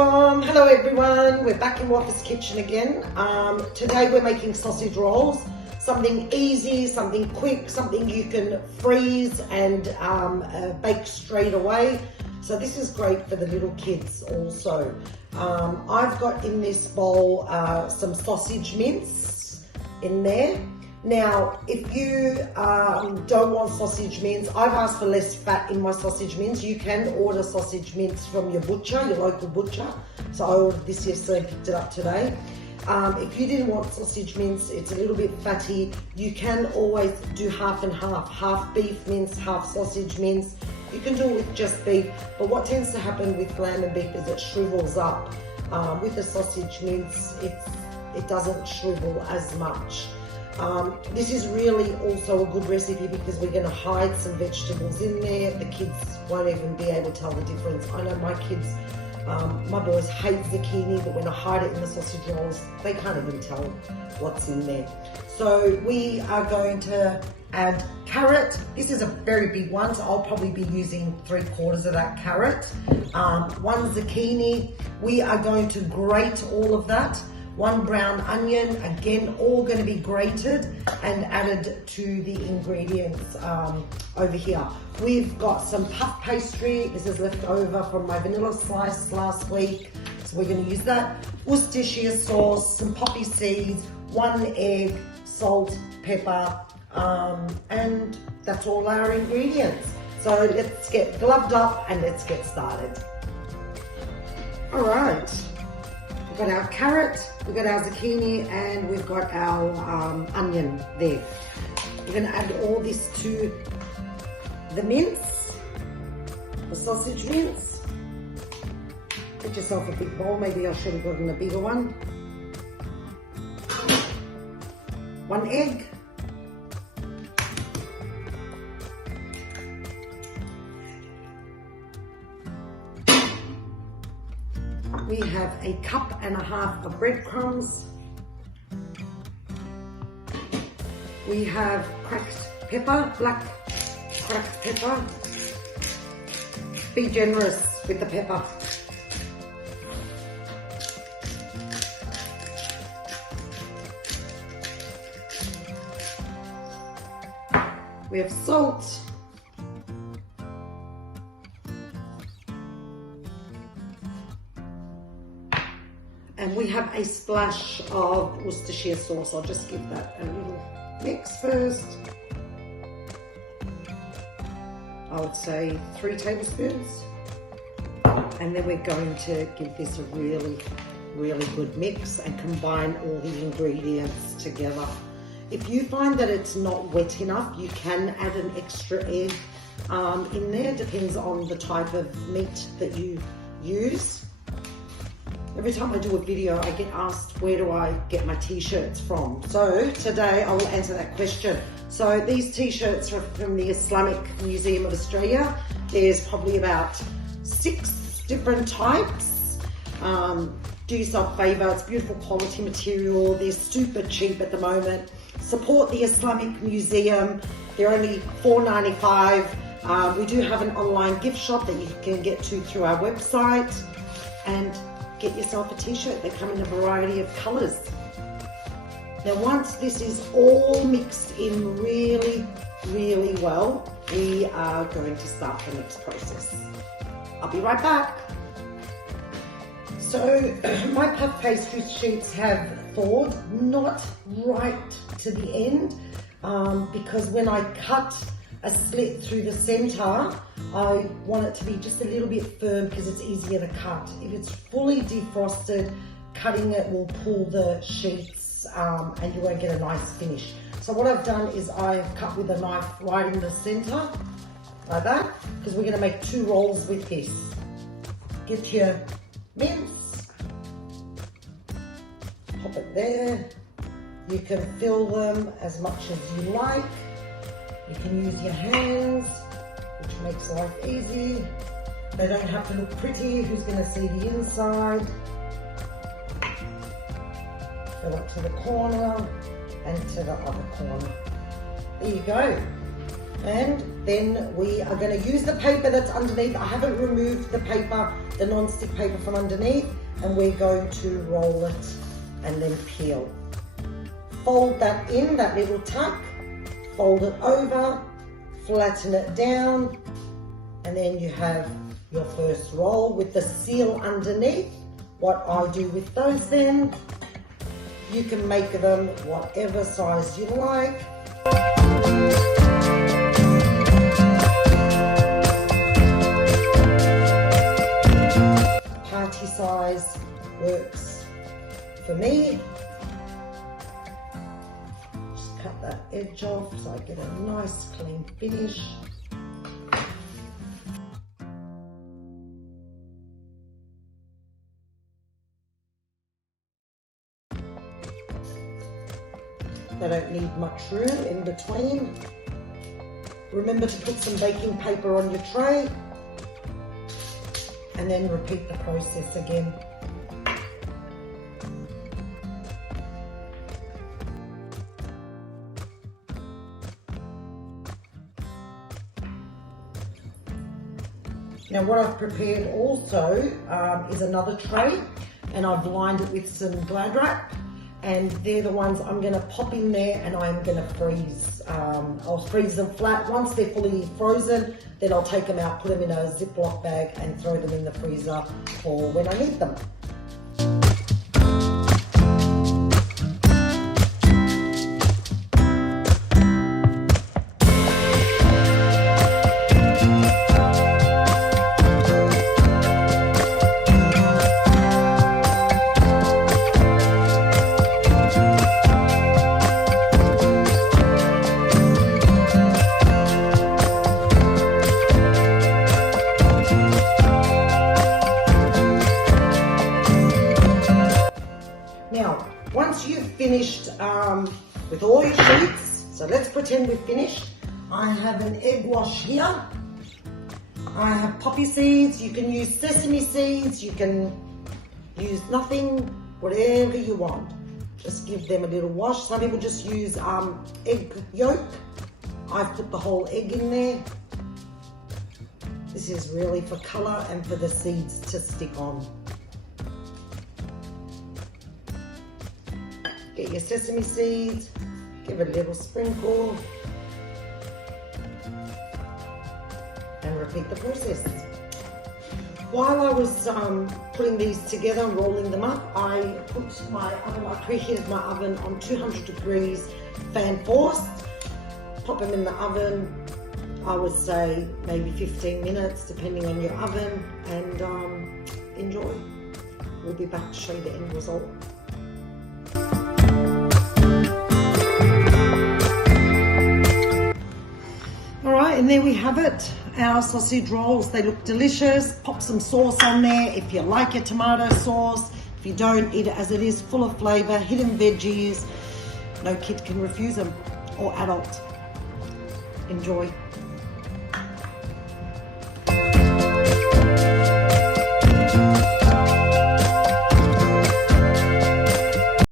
Assalamualaikum. Hello everyone, we're back in Wafa's kitchen again. Today we're making sausage rolls, something easy, something quick, something you can freeze and bake straight away. So this is great for the little kids also. I've got in this bowl some sausage mince in there. Now, if you don't want sausage mince, I've asked for less fat in my sausage mince. You can order sausage mince from your butcher, your local butcher. So I ordered this yesterday and picked it up today. If you didn't want sausage mince, it's a little bit fatty. You can always do half and half beef mince, half sausage mince. You can do it with just beef, but what tends to happen with lamb and beef is it shrivels up. With the sausage mince, it doesn't shrivel as much. This is really also a good recipe because we're going to hide some vegetables in there. The kids won't even be able to tell the difference. I know my kids, my boys hate zucchini, but when I hide it in the sausage rolls, they can't even tell what's in there. So we are going to add carrot. This is a very big one, so I'll probably be using 3/4 of that carrot. 1 zucchini. We are going to grate all of that. 1 brown onion, again, all going to be grated and added to the ingredients over here. We've got some puff pastry. This is left over from my vanilla slice last week, so we're going to use that. Worcestershire sauce, some poppy seeds, 1 egg, salt, pepper, and that's all our ingredients. So let's get gloved up and let's get started. All right. We've got our carrot, we've got our zucchini, and we've got our onion there. We're going to add all this to the mince, the sausage mince. Get yourself a big bowl, maybe I should have gotten a bigger one. 1 egg. We have 1.5 cups of breadcrumbs. We have cracked pepper, black cracked pepper. Be generous with the pepper. We have salt. And we have a splash of Worcestershire sauce. I'll just give that a little mix first. I would say 3 tablespoons. And then we're going to give this a really, really good mix and combine all the ingredients together. If you find that it's not wet enough, you can add an extra egg in there. Depends on the type of meat that you use. Every time I do a video, I get asked, where do I get my t-shirts from? So today I will answer that question. So these t-shirts are from the Islamic Museum of Australia. There's probably about 6 different types. Do yourself a favor, it's beautiful quality material. They're super cheap at the moment. Support the Islamic Museum. They're only $4.95. We do have an online gift shop that you can get to through our website. And get yourself a t-shirt. They come in a variety of colors. Now once this is all mixed in really, really well, we are going to start the next process. I'll be right back. So my puff pastry sheets have thawed, not right to the end, because when I cut a slit through the center, I want it to be just a little bit firm because it's easier to cut. If it's fully defrosted, cutting it will pull the sheets and you won't get a nice finish. So what I've done is I've cut with a knife right in the center, like that, because we're going to make 2 rolls with this. Get your mince, pop it there. You can fill them as much as you like. You can use your hands, which makes life easy. They don't have to look pretty. Who's going to see the inside? Fill it to the corner and to the other corner. There you go. And then we are going to use the paper that's underneath. I haven't removed the paper, the non-stick paper from underneath, and we're going to roll it and then peel. Fold that in, that little tuck, fold it over, flatten it down, and then you have your first roll with the seal underneath. What I do with those then, you can make them whatever size you like. Party size works for me. Just cut that edge off so I get a nice clean finish. They don't need much room in between. Remember to put some baking paper on your tray and then repeat the process again. Now what I've prepared also is another tray, and I've lined it with some Glad wrap, and they're the ones I'm going to pop in there and I'm going to freeze. I'll freeze them flat. Once they're fully frozen, then I'll take them out, put them in a Ziploc bag and throw them in the freezer for when I need them. Once you've finished with all your sheets, so let's pretend we've finished. I have an egg wash here. I have poppy seeds. You can use sesame seeds. You can use nothing, whatever you want. Just give them a little wash. Some people just use egg yolk. I've put the whole egg in there. This is really for colour and for the seeds to stick on. Get your sesame seeds, give it a little sprinkle, and repeat the process. While I was putting these together and rolling them up, I put my oven, I preheated my oven on 200 degrees, fan forced. Pop them in the oven, I would say maybe 15 minutes, depending on your oven, and enjoy. We'll be back to show you the end result. Alright, and there we have it, our sausage rolls. They look delicious. Pop some sauce on there if you like your tomato sauce. If you don't, eat it as it is, full of flavour, hidden veggies. No kid can refuse them, or adult. Enjoy.